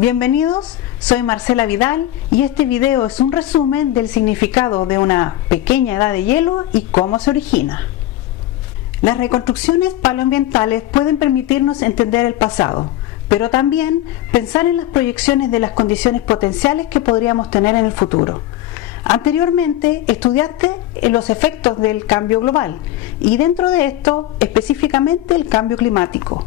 Bienvenidos, soy Marcela Vidal y este video es un resumen del significado de una pequeña edad de hielo y cómo se origina. Las reconstrucciones paleoambientales pueden permitirnos entender el pasado, pero también pensar en las proyecciones de las condiciones potenciales que podríamos tener en el futuro. Anteriormente estudiaste los efectos del cambio global y dentro de esto específicamente el cambio climático.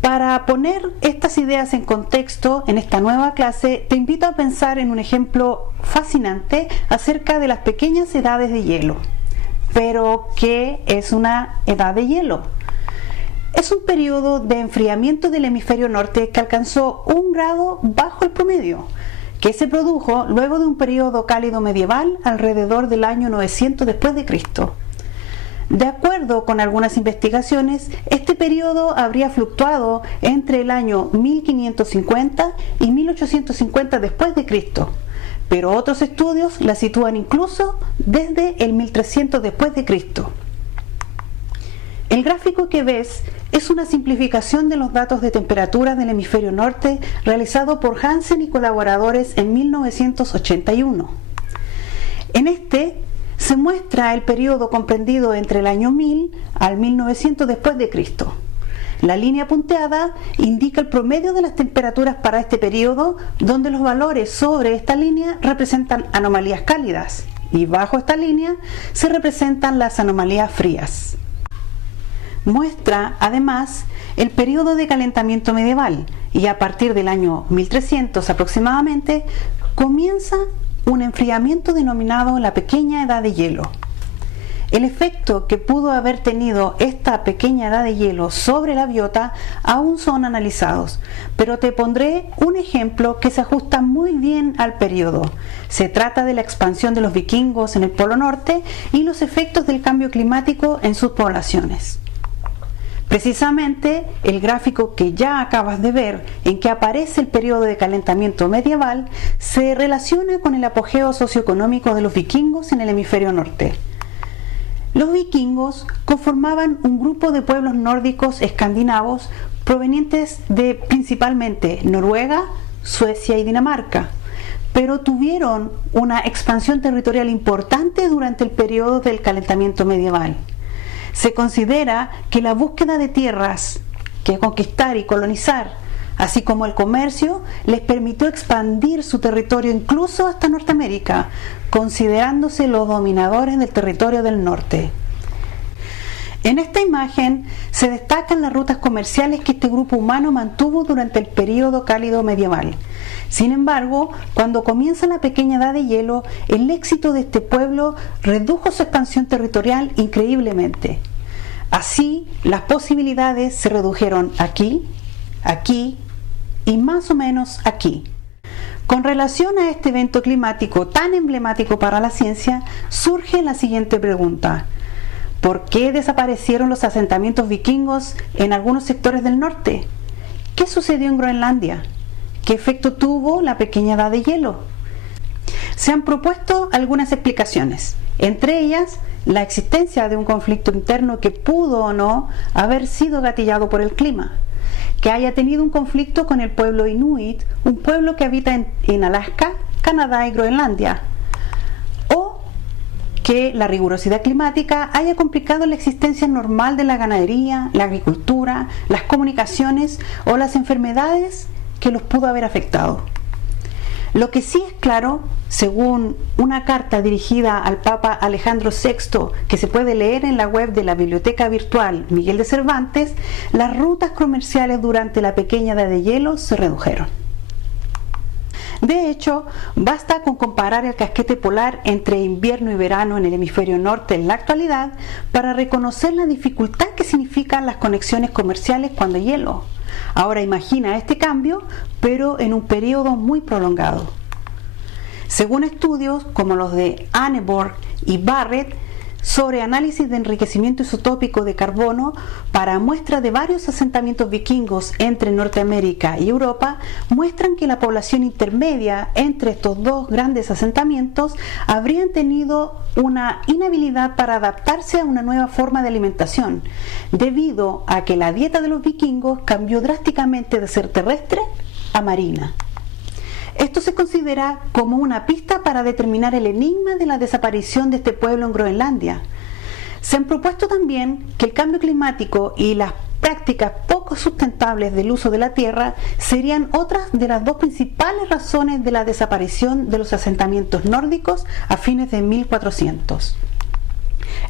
Para poner estas ideas en contexto en esta nueva clase, te invito a pensar en un ejemplo fascinante acerca de las pequeñas edades de hielo. Pero, ¿qué es una edad de hielo? Es un periodo de enfriamiento del hemisferio norte que alcanzó 1 grado bajo el promedio, que se produjo luego de un periodo cálido medieval alrededor del año 900 después de Cristo. De acuerdo con algunas investigaciones, este periodo habría fluctuado entre el año 1550 y 1850 después de Cristo, pero otros estudios la sitúan incluso desde el 1300 después de Cristo. El gráfico que ves es una simplificación de los datos de temperatura del hemisferio norte realizado por Hansen y colaboradores en 1981. En este se muestra el periodo comprendido entre el año 1000 al 1900 después de Cristo. La línea punteada indica el promedio de las temperaturas para este periodo, donde los valores sobre esta línea representan anomalías cálidas y bajo esta línea se representan las anomalías frías. Muestra además el periodo de calentamiento medieval y a partir del año 1300 aproximadamente comienza un enfriamiento denominado la pequeña edad de hielo. El efecto que pudo haber tenido esta pequeña edad de hielo sobre la biota aún son analizados, pero te pondré un ejemplo que se ajusta muy bien al periodo. Se trata de la expansión de los vikingos en el Polo Norte y los efectos del cambio climático en sus poblaciones. Precisamente el gráfico que ya acabas de ver, en que aparece el periodo de calentamiento medieval, se relaciona con el apogeo socioeconómico de los vikingos en el hemisferio norte. Los vikingos conformaban un grupo de pueblos nórdicos escandinavos provenientes de principalmente Noruega, Suecia y Dinamarca, pero tuvieron una expansión territorial importante durante el periodo del calentamiento medieval. Se considera que la búsqueda de tierras que conquistar y colonizar, así como el comercio, les permitió expandir su territorio incluso hasta Norteamérica, considerándose los dominadores del territorio del norte. En esta imagen se destacan las rutas comerciales que este grupo humano mantuvo durante el periodo cálido medieval. Sin embargo, cuando comienza la pequeña edad de hielo, el éxito de este pueblo redujo su expansión territorial increíblemente. Así, las posibilidades se redujeron aquí, aquí y más o menos aquí. Con relación a este evento climático tan emblemático para la ciencia, surge la siguiente pregunta: ¿por qué desaparecieron los asentamientos vikingos en algunos sectores del norte? ¿Qué sucedió en Groenlandia? ¿Qué efecto tuvo la pequeña edad de hielo? Se han propuesto algunas explicaciones, entre ellas la existencia de un conflicto interno que pudo o no haber sido gatillado por el clima, que haya tenido un conflicto con el pueblo inuit, un pueblo que habita en Alaska, Canadá y Groenlandia, o que la rigurosidad climática haya complicado la existencia normal de la ganadería, la agricultura, las comunicaciones o las enfermedades que los pudo haber afectado. Lo que sí es claro, según una carta dirigida al Papa Alejandro VI que se puede leer en la web de la Biblioteca Virtual Miguel de Cervantes, las rutas comerciales durante la pequeña edad de hielo se redujeron. De hecho, basta con comparar el casquete polar entre invierno y verano en el hemisferio norte en la actualidad para reconocer la dificultad que significan las conexiones comerciales cuando hay hielo. Ahora imagina este cambio, pero en un periodo muy prolongado. Según estudios como los de Anneborg y Barrett sobre análisis de enriquecimiento isotópico de carbono para muestras de varios asentamientos vikingos entre Norteamérica y Europa, muestran que la población intermedia entre estos dos grandes asentamientos habrían tenido una inhabilidad para adaptarse a una nueva forma de alimentación, debido a que la dieta de los vikingos cambió drásticamente de ser terrestre Amarina. Esto se considera como una pista para determinar el enigma de la desaparición de este pueblo en Groenlandia. Se han propuesto también que el cambio climático y las prácticas poco sustentables del uso de la tierra serían otras de las dos principales razones de la desaparición de los asentamientos nórdicos a fines de 1400.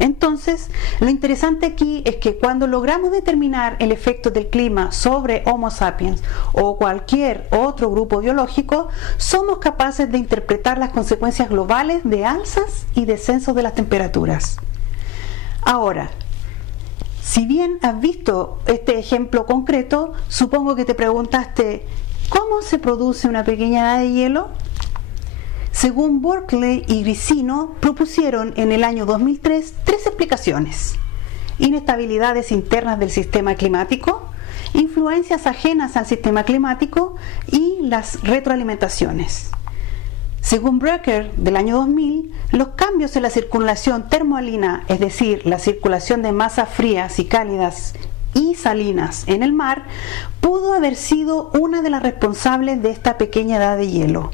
Entonces, lo interesante aquí es que cuando logramos determinar el efecto del clima sobre Homo sapiens o cualquier otro grupo biológico, somos capaces de interpretar las consecuencias globales de alzas y descensos de las temperaturas. Ahora, si bien has visto este ejemplo concreto, supongo que te preguntaste, ¿cómo se produce una pequeña edad de hielo? Según Berkeley y Grissino, propusieron en el año 2003 tres explicaciones: inestabilidades internas del sistema climático, influencias ajenas al sistema climático y las retroalimentaciones. Según Brecker, del año 2000, los cambios en la circulación termoalina, es decir, la circulación de masas frías y cálidas y salinas en el mar, pudo haber sido una de las responsables de esta pequeña edad de hielo.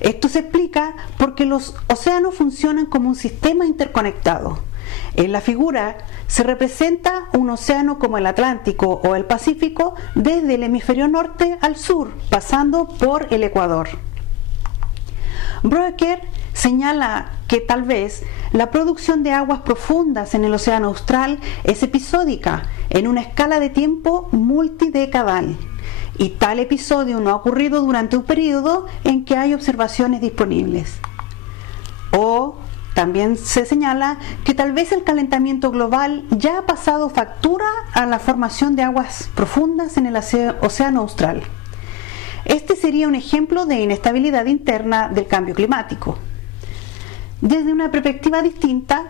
Esto se explica porque los océanos funcionan como un sistema interconectado. En la figura se representa un océano como el Atlántico o el Pacífico desde el hemisferio norte al sur, pasando por el Ecuador. Brecker señala que tal vez la producción de aguas profundas en el océano austral es episódica, en una escala de tiempo multidecadal, y tal episodio no ha ocurrido durante un periodo en que hay observaciones disponibles. O también se señala que tal vez el calentamiento global ya ha pasado factura a la formación de aguas profundas en el océano austral. Este sería un ejemplo de inestabilidad interna del cambio climático. Desde una perspectiva distinta,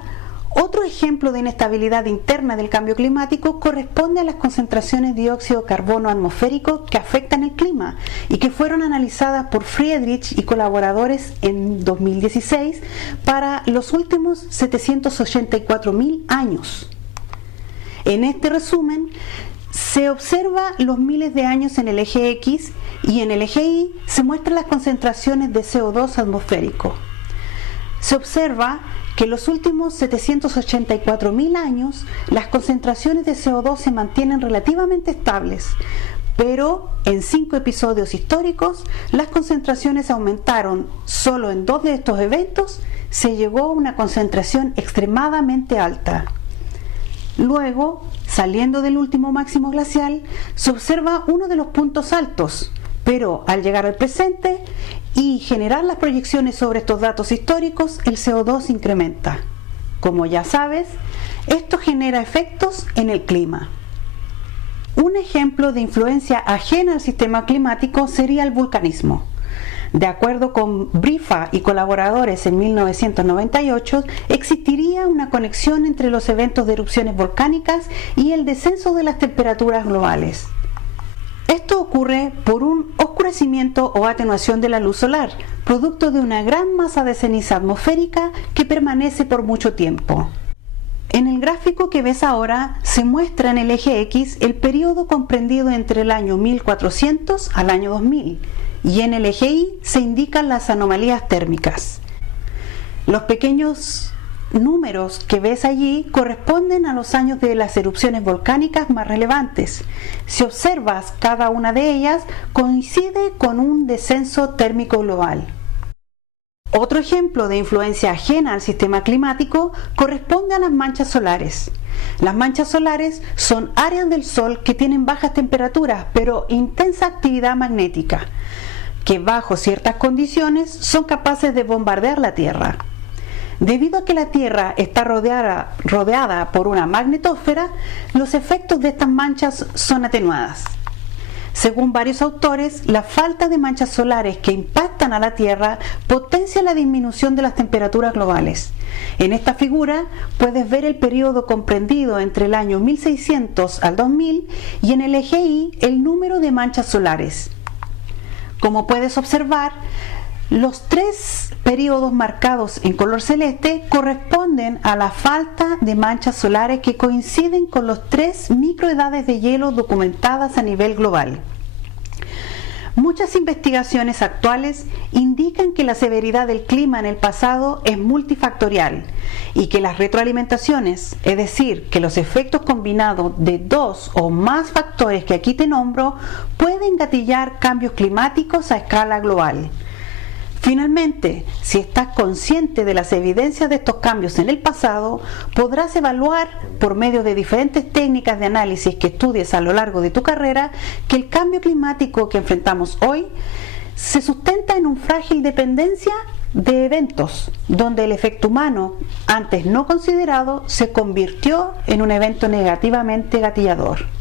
otro ejemplo de inestabilidad interna del cambio climático corresponde a las concentraciones de dióxido de carbono atmosférico que afectan el clima y que fueron analizadas por Friedrich y colaboradores en 2016 para los últimos 784.000 años. En este resumen, se observa los miles de años en el eje X y en el eje Y se muestran las concentraciones de CO2 atmosférico. Se observa que en los últimos 784.000 años las concentraciones de CO2 se mantienen relativamente estables, pero en 5 episodios históricos las concentraciones aumentaron. Solo en 2 de estos eventos se llegó a una concentración extremadamente alta. Luego, saliendo del último máximo glacial, se observa uno de los puntos altos, pero al llegar al presente y generar las proyecciones sobre estos datos históricos, el CO2 incrementa. Como ya sabes, esto genera efectos en el clima. Un ejemplo de influencia ajena al sistema climático sería el vulcanismo. De acuerdo con Brifa y colaboradores en 1998, existiría una conexión entre los eventos de erupciones volcánicas y el descenso de las temperaturas globales. Esto ocurre por un oscurecimiento o atenuación de la luz solar, producto de una gran masa de ceniza atmosférica que permanece por mucho tiempo. En el gráfico que ves ahora se muestra en el eje X el periodo comprendido entre el año 1400 al año 2000 y en el eje Y se indican las anomalías térmicas. Los pequeños números que ves allí corresponden a los años de las erupciones volcánicas más relevantes. Si observas cada una de ellas, coincide con un descenso térmico global. Otro ejemplo de influencia ajena al sistema climático corresponde a las manchas solares. Las manchas solares son áreas del Sol que tienen bajas temperaturas pero intensa actividad magnética, que bajo ciertas condiciones son capaces de bombardear la Tierra. Debido a que la Tierra está rodeada por una magnetosfera, los efectos de estas manchas son atenuadas. Según varios autores, la falta de manchas solares que impactan a la Tierra potencia la disminución de las temperaturas globales. En esta figura puedes ver el periodo comprendido entre el año 1600 al 2000 y en el eje Y el número de manchas solares. Como puedes observar, los 3 periodos marcados en color celeste corresponden a la falta de manchas solares que coinciden con los 3 microedades de hielo documentadas a nivel global. Muchas investigaciones actuales indican que la severidad del clima en el pasado es multifactorial y que las retroalimentaciones, es decir, que los efectos combinados de dos o más factores que aquí te nombro, pueden gatillar cambios climáticos a escala global. Finalmente, si estás consciente de las evidencias de estos cambios en el pasado, podrás evaluar, por medio de diferentes técnicas de análisis que estudies a lo largo de tu carrera, que el cambio climático que enfrentamos hoy se sustenta en una frágil dependencia de eventos, donde el efecto humano, antes no considerado, se convirtió en un evento negativamente gatillador.